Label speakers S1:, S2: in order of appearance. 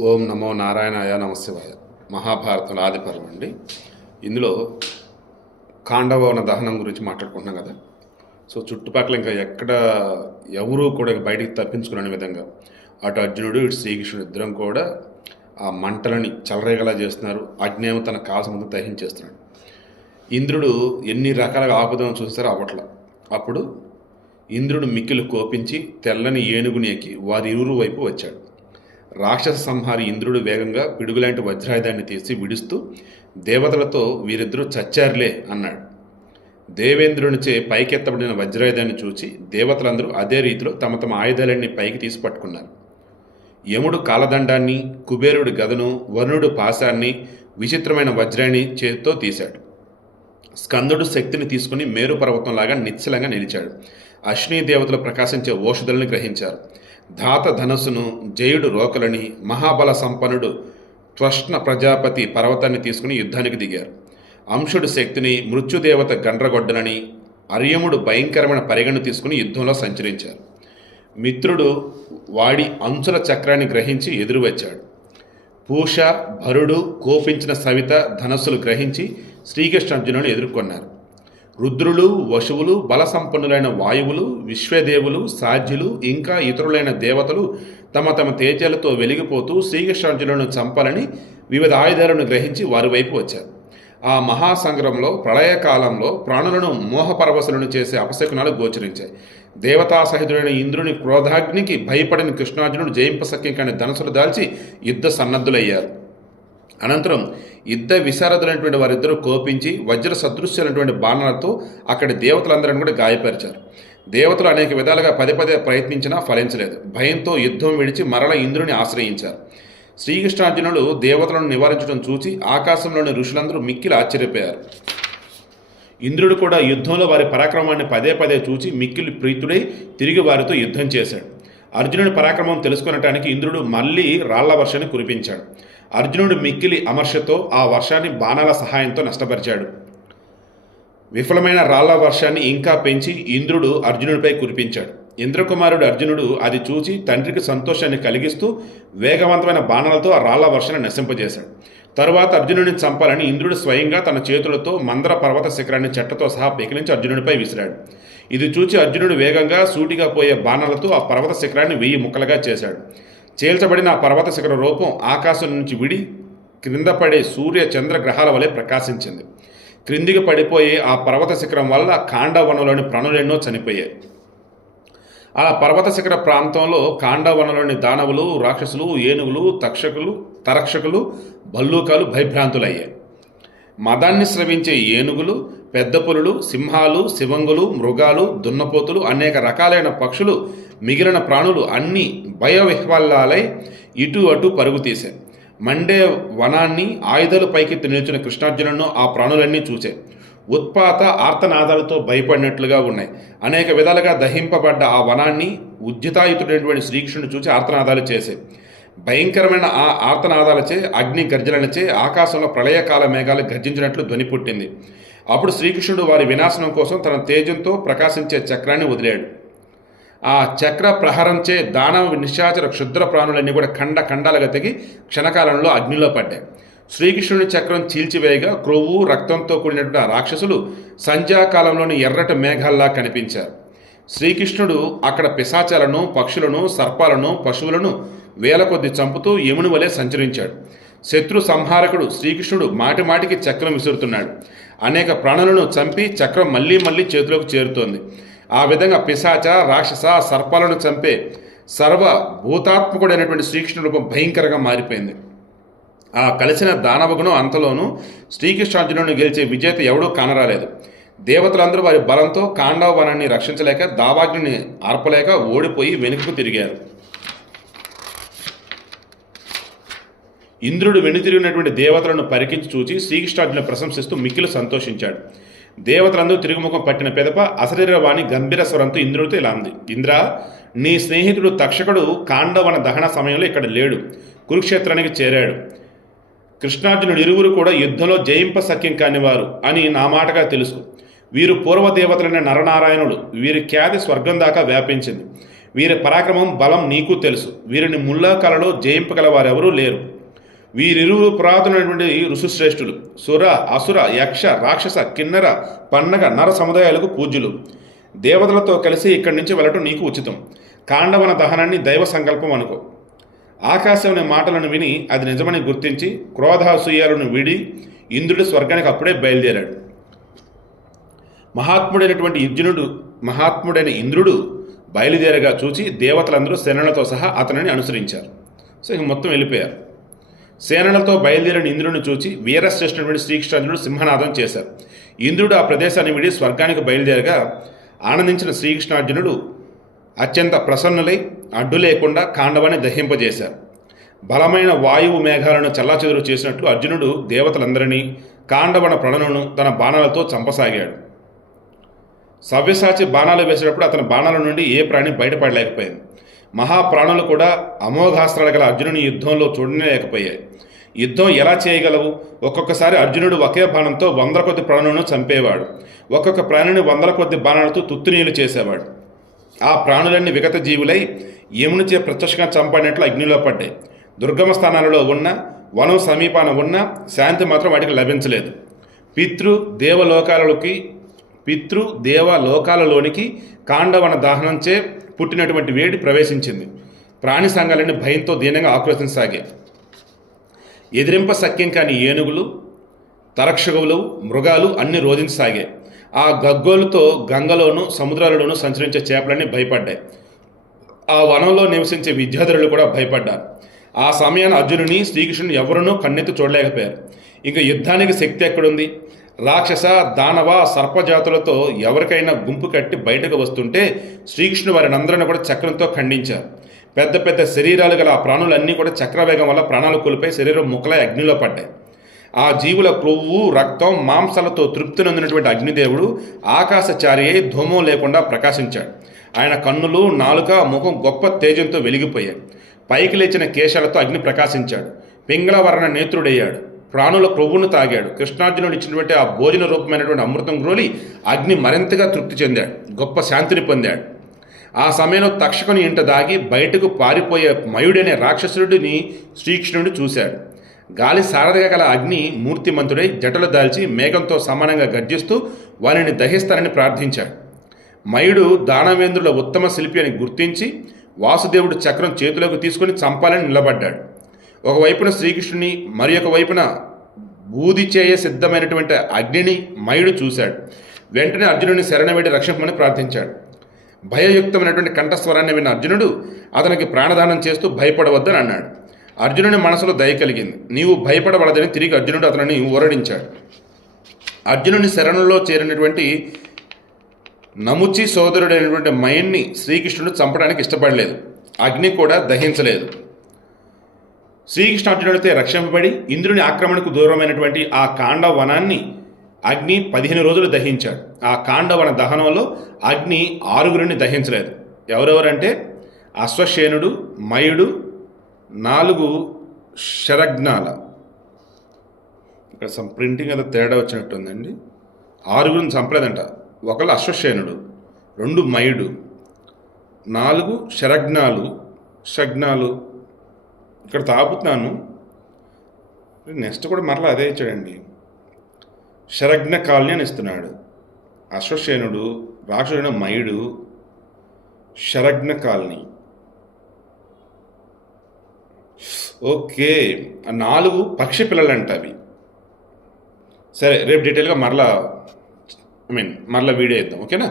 S1: ఓం నమో నారాయణాయ నమశివాయ మహాభారతంలో ఆదిపర్వం అండి. ఇందులో కాండవన దహనం గురించి మాట్లాడుకుంటున్నాం కదా. సో చుట్టుపక్కల ఇంకా ఎక్కడ ఎవరూ కూడా బయటికి తప్పించుకునే విధంగా అటు అర్జునుడు ఇటు శ్రీకృష్ణుడు ఇద్దరం కూడా ఆ మంటలని చెలరేగలా చేస్తున్నారు. అగ్నేమో తన కాసమంతా దహించేస్తున్నాడు. ఇంద్రుడు ఎన్ని రకాలుగా ఆపుదామని చూస్తారో అవట్ల అప్పుడు ఇంద్రుడు మిక్కిలు కోపించి తెల్లని ఏనుగుని ఎక్కి వారి ఇరువురు వైపు వచ్చాడు. రాక్షస సంహారి ఇంద్రుడు వేగంగా పిడుగులాంటి వజ్రాయుధాన్ని తీసి విడుస్తూ దేవతలతో వీరిద్దరూ చచ్చారులే అన్నాడు. దేవేంద్రునిచే పైకెత్తబడిన వజ్రాయుధాన్ని చూచి దేవతలందరూ అదే రీతిలో తమ తమ ఆయుధాలన్నీ పైకి తీసి పట్టుకున్నారు. యముడు కాలదండాన్ని కుబేరుడు గదను వరుణుడు పాశాన్ని విచిత్రమైన వజ్రాన్ని చేతితో తీశాడు. స్కందుడు శక్తిని తీసుకుని మేరు పర్వతంలాగా నిశ్చలంగా నిలిచాడు. అశ్విని దేవతలు ప్రకాశించే ఓషధులను గ్రహించారు. ధాత ధనస్సును జయుడు రోకలని మహాబల సంపన్నుడు త్వష్ణ ప్రజాపతి పర్వతాన్ని తీసుకుని యుద్ధానికి దిగారు. అంశుడు శక్తిని మృత్యుదేవత గండ్రగొడ్డనని అర్యముడు భయంకరమైన పరిగణ తీసుకుని యుద్ధంలో సంచరించారు. మిత్రుడు వాడి అంశుల చక్రాన్ని గ్రహించి ఎదురు వచ్చాడు పూష భరుడు కోపించిన సవిత ధనస్సులు గ్రహించి శ్రీకృష్ణార్జునుని ఎదుర్కొన్నారు. రుద్రులు వశువులు బలసంపన్నులైన వాయువులు విశ్వదేవులు సాధ్యులు ఇంకా ఇతరులైన దేవతలు తమ తమ తేజాలతో వెలిగిపోతూ శ్రీకృష్ణార్జునులను చంపాలని వివిధ ఆయుధాలను గ్రహించి వారి వైపు వచ్చారు. ఆ మహాసంగ్రంలో ప్రళయకాలంలో ప్రాణులను మోహపరవశులను చేసే అపశకునాలు గోచరించాయి. దేవతాసహితుడైన ఇంద్రుని క్రోధాగ్నికి భయపడిన కృష్ణార్జునుడు జయింపసక్యం కానీ ధనుసులు దాల్చి యుద్ధ సన్నద్ధులయ్యారు. అనంతరం యుద్ధ విశారదులైనటువంటి వారిద్దరూ కోపించి వజ్ర సదృశ్యులైనటువంటి బాణాలతో అక్కడి దేవతలందరిని కూడా గాయపరిచారు. దేవతలు అనేక విధాలుగా పదే పదే ప్రయత్నించినా ఫలించలేదు. భయంతో యుద్ధం విడిచి మరల ఇంద్రుని ఆశ్రయించారు. శ్రీకృష్ణార్జునుడు దేవతలను నివారించడం చూసి ఆకాశంలోని ఋషులందరూ మిక్కిలి ఆశ్చర్యపోయారు. ఇంద్రుడు కూడా యుద్ధంలో వారి పరాక్రమాన్ని పదే పదే చూచి మిక్కిలి ప్రీతుడై తిరిగి వారితో యుద్ధం చేశాడు. అర్జునుడి పరాక్రమం తెలుసుకొనటానికి ఇంద్రుడు మళ్ళీ రాళ్ళ వర్షాన్ని కురిపించాడు. అర్జునుడు మిక్కిలి అమర్షతో ఆ వర్షాన్ని బాణాల సహాయంతో నష్టపరిచాడు. విఫలమైన రాళ్ళ వర్షాన్ని ఇంకా పెంచి ఇంద్రుడు అర్జునుడిపై కురిపించాడు. ఇంద్రకుమారుడు అర్జునుడు అది చూసి తండ్రికి సంతోషాన్ని కలిగిస్తూ వేగవంతమైన బాణాలతో ఆ రాళ్ళ వర్షాన్ని నశింపజేశాడు. తరువాత అర్జునుడిని చంపాలని ఇంద్రుడు స్వయంగా తన చేతులతో మందర పర్వత శిఖరాన్ని చెట్టతో సహా పెకిలించి అర్జునుడిపై విసిరాడు. ఇది చూచి అర్జునుడు వేగంగా సూటిగా పోయే బాణాలతో ఆ పర్వత శిఖరాన్ని వెయ్యి ముక్కలుగా చేశాడు. చేల్చబడిన ఆ పర్వత శిఖర రూపం ఆకాశం నుంచి విడి క్రింద పడే సూర్య చంద్ర గ్రహాల వలె ప్రకాశించింది. క్రిందికి పడిపోయి ఆ పర్వత శిఖరం వల్ల కాండవనంలోని ప్రాణులెన్నో చనిపోయాయి. ఆ పర్వత శిఖర ప్రాంతంలో కాండవనంలోని దానవులు రాక్షసులు ఏనుగులు తక్షకులు తరక్షకులు భల్లూకాలు భయభ్రాంతులయ్యాయి. మదాన్ని స్రవించే ఏనుగులు పెద్ద పులులు సింహాలు శివంగులు మృగాలు దున్నపోతులు అనేక రకాలైన పక్షులు మిగిలిన ప్రాణులు అన్నీ భయవిహ్వల్లాలై ఇటు అటు పరుగు తీశాయి. మండే వనాన్ని ఆయుధాలు పైకెత్తి నిలిచిన కృష్ణార్జునులను ఆ ప్రాణులన్నీ చూశాయి. ఉత్పాత ఆర్తనాదాలతో భయపడినట్లుగా ఉన్నాయి. అనేక విధాలుగా దహింపబడ్డ ఆ వనాన్ని ఉజ్జితాయుతుడైనటువంటి శ్రీకృష్ణుడు చూసి ఆర్తనాదాలు చేసే భయంకరమైన ఆ ఆర్తనాదాలచే అగ్ని గర్జనలచే ఆకాశంలో ప్రళయకాల మేఘాలు గర్జించినట్లు ధ్వని పుట్టింది. అప్పుడు శ్రీకృష్ణుడు వారి వినాశనం కోసం తన తేజంతో ప్రకాశించే చక్రాన్ని వదిలాడు. ఆ చక్ర ప్రహరంచే దానవ నిశాచర క్షుద్ర ప్రాణులన్నీ కూడా ఖండ ఖండాలుగా తెగి క్షణకాలంలో అగ్నిలో పడ్డాయి. శ్రీకృష్ణుని చక్రం చీల్చివేయగా క్రొవ్వు రక్తంతో కూడినటువంటి ఆ రాక్షసులు సంధ్యాకాలంలోని ఎర్రటి మేఘాల్లా కనిపించారు. శ్రీకృష్ణుడు అక్కడ పిశాచాలను పక్షులను సర్పాలను పశువులను వేల కొద్ది చంపుతూ యముని వలె సంచరించాడు. శత్రు సంహారకుడు శ్రీకృష్ణుడు మాటి మాటికి చక్రం విసురుతున్నాడు. అనేక ప్రాణులను చంపి చక్రం మళ్ళీ మళ్ళీ చేతిలోకి చేరుతోంది. ఆ విధంగా పిశాచ రాక్షస సర్పాలను చంపే సర్వ భూతాత్మకుడైనటువంటి శ్రీకృష్ణ రూపం భయంకరంగా మారిపోయింది. ఆ కలిసిన దానవగుణం అంతలోనూ శ్రీకృష్ణార్జునుడిని గెలిచే విజేత ఎవడూ కానరాలేదు. దేవతలందరూ వారి బలంతో కాండవ వనాన్ని రక్షించలేక దావాగ్ని ఆర్పలేక ఓడిపోయి వెనుకకు తిరిగారు. ఇంద్రుడు వెనుతిరిగినటువంటి దేవతలను పరికించి చూచి శ్రీకృష్ణార్జును ప్రశంసిస్తూ మిక్కిలు సంతోషించాడు. దేవతలందరూ తిరుగుముఖం పట్టిన పెదప అశరీరవాణి గంభీర స్వరంతో ఇంద్రుడితో ఇలా అంది. ఇంద్ర నీ స్నేహితుడు తక్షకుడు కాండవన దహన సమయంలో ఇక్కడ లేడు. కురుక్షేత్రానికి చేరాడు. కృష్ణార్జునుడు ఇరువురు కూడా యుద్ధంలో జయింప సఖ్యం కానివారు అని నా మాటగా తెలుసు. వీరు పూర్వ దేవతలైన నరనారాయణుడు. వీరి ఖ్యాతి స్వర్గం దాకా వ్యాపించింది. వీరి పరాక్రమం బలం నీకు తెలుసు. వీరిని ముల్లాకలలో జయింపగల వారెవరూ లేరు. వీరిరువు పురాతనమైనటువంటి ఋషుశ్రేష్ఠులు. సుర అసుర యక్ష రాక్షస కిన్నర పన్నగ నర సముదాయాలకు పూజ్యులు. దేవతలతో కలిసి ఇక్కడి నుంచి వెళ్ళటం నీకు ఉచితం. కాండవన దహనాన్ని దైవ సంకల్పం అనుకో. ఆకాశం అనే మాటలను విని అది నిజమని గుర్తించి క్రోధాసూయాలను వీడి ఇంద్రుడు స్వర్గానికి అప్పుడే బయలుదేరాడు. మహాత్ముడైనటువంటి అర్జునుడు మహాత్ముడైన ఇంద్రుడు బయలుదేరగా చూచి దేవతలందరూ సేనలతో సహా అతనిని అనుసరించారు. సో ఇంక మొత్తం వెళ్ళిపోయారు. సేనలతో బయలుదేరిన ఇంద్రుడిని చూచి వీరశ్రేష్ఠుడు శ్రీకృష్ణార్జునుడు సింహనాదం చేశారు. ఇంద్రుడు ఆ ప్రదేశాన్ని విడి స్వర్గానికి బయలుదేరగా ఆనందించిన శ్రీకృష్ణార్జునుడు అత్యంత ప్రసన్నులై అడ్డు లేకుండా కాండవాన్ని దహింపజేశారు. బలమైన వాయువు మేఘాలను చల్లాచెదురు చేసినట్లు అర్జునుడు దేవతలందరినీ కాండవన ప్రణను తన బాణాలతో చంపసాగాడు. సవ్యసాచి బాణాలు వేసేటప్పుడు అతని బాణాల నుండి ఏ ప్రాణి బయటపడలేకపోయింది. మహాప్రాణులు కూడా అమోఘాస్త్రాలు గల అర్జునుని యుద్ధంలో చూడలేకపోయాయి. యుద్ధం ఎలా చేయగలవు? ఒక్కొక్కసారి అర్జునుడు ఒకే బాణంతో వందల కొద్ది ప్రాణులను చంపేవాడు. ఒక్కొక్క ప్రాణిని వందల కొద్ది బాణాలతో తుత్తునీయులు చేసేవాడు. ఆ ప్రాణులన్నీ విగత జీవులై యమునిచే ప్రత్యక్షంగా చంపడినట్లు అగ్నిలో పడ్డాయి. దుర్గమ స్థానాలలో ఉన్న వనం సమీపాన ఉన్న శాంతి మాత్రం వాటికి లభించలేదు. పితృ దేవలోకాలలోకి పితృ దేవలోకాలలోనికి కాండవన దహనంచే పుట్టినటువంటి వేడి ప్రవేశించింది. ప్రాణి సంఘాలన్నీ భయంతో దీనంగా ఆక్రోశించసాగాయి. ఎదిరింప సఖ్యం కాని ఏనుగులు తరక్షకులు మృగాలు అన్ని రోధించసాగాయి. ఆ గగ్గోలుతో గంగలోను సముద్రాలలోనూ సంచరించే చేపలన్నీ భయపడ్డాయి. ఆ వనంలో నివసించే విద్యార్థులు కూడా భయపడ్డారు. ఆ సమయాన్ని అర్జునుని శ్రీకృష్ణుని ఎవరునూ కన్నెత్తి చూడలేకపోయారు. ఇంకా యుద్ధానికి శక్తి ఎక్కడుంది? రాక్షస దానవ సర్పజాతులతో ఎవరికైనా గుంపు కట్టి బయటకు వస్తుంటే శ్రీకృష్ణుడు వారిని అందరిని కూడా చక్రంతో ఖండించారు. పెద్ద పెద్ద శరీరాలు గల ఆ ప్రాణులన్నీ కూడా చక్రవేగం వల్ల ప్రాణాలు కోల్పోయి శరీరం ముక్కలై అగ్నిలో పడ్డాయి. ఆ జీవుల క్రొవ్వు రక్తం మాంసాలతో తృప్తి నొందినటువంటి అగ్నిదేవుడు ఆకాశచారి అయి ధూమం లేకుండా ప్రకాశించాడు. ఆయన కన్నులు నాలుక ముఖం గొప్ప తేజంతో వెలిగిపోయాయి. పైకి లేచిన కేశాలతో అగ్ని ప్రకాశించాడు. పింగళవర్ణ నేత్రుడయ్యాడు. ప్రాణుల క్రొవ్వును తాగాడు. కృష్ణార్జునుడు ఇచ్చినటువంటి ఆ భోజన రూపమైనటువంటి అమృతం గ్రోలి అగ్ని మరింతగా తృప్తి చెందాడు. గొప్ప శాంతిని పొందాడు. ఆ సమయంలో తక్షకుని ఇంట దాగి బయటకు పారిపోయే మయుడనే రాక్షసుడిని శ్రీకృష్ణుడు చూశాడు. గాలి సారథిగా గల అగ్ని మూర్తిమంతుడై జటలు దాల్చి మేఘంతో సమానంగా గర్జిస్తూ వారిని దహిస్తానని ప్రార్థించాడు. మయుడు దానవేంద్రుల ఉత్తమ శిల్పి అని గుర్తించి వాసుదేవుడు చక్రం చేతిలోకి తీసుకుని చంపాలని నిలబడ్డాడు. ఒకవైపున శ్రీకృష్ణుని మరి ఒక వైపున బూది చేయ సిద్ధమైనటువంటి అగ్నిని మయుడు చూశాడు. వెంటనే అర్జునుడిని శరణవేడి రక్షించమని ప్రార్థించాడు. భయయుక్తమైనటువంటి కంఠస్వరాన్ని విన్న అర్జునుడు అతనికి ప్రాణదానం చేస్తూ భయపడవద్దని అన్నాడు. అర్జునుని మనసులో దయ కలిగింది. నీవు భయపడవలదని తిరిగి అర్జునుడు అతనిని ఊరడించాడు అర్జునుని శరణుల్లో చేరినటువంటి నముచి సోదరుడైనటువంటి మయన్ని శ్రీకృష్ణుడు చంపడానికి ఇష్టపడలేదు. అగ్ని కూడా దహించలేదు. శ్రీకృష్ణ అర్జునుడితే రక్షింపబడి ఇంద్రుని ఆక్రమణకు దూరమైనటువంటి ఆ కాండ వనాన్ని అగ్ని పదిహేను రోజులు దహించాడు. ఆ కాండవన దహనంలో అగ్ని ఆరుగురిని దహించలేదు. ఎవరెవరంటే? అశ్వశేనుడు మయుడు నాలుగు శరజ్ఞాల. ఇక్కడ సమ్ ప్రింటింగ్ ఏదో తేడా వచ్చినట్టుందండి. ఆరుగురిని చంపలేదంట. ఒకళ్ళు అశ్వశేనుడు రెండు మయుడు నాలుగు శరజ్ఞాలు. షజ్ఞాలు ఇక్కడ తాపుతున్నాను నెక్స్ట్ కూడా మరలా అదే ఇచ్చాడండి. శరగ్న కాలనీ అని ఇస్తున్నాడు అశ్వసేనుడు రాక్షసుడైన మయుడు శరగ్న కాలనీ ఓకే నాలుగు పక్షి పిల్లలంట అవి సరే రేపు డీటెయిల్గా మరలా ఐ మీన్ మరలా వీడియో ఇద్దాం ఓకేనా?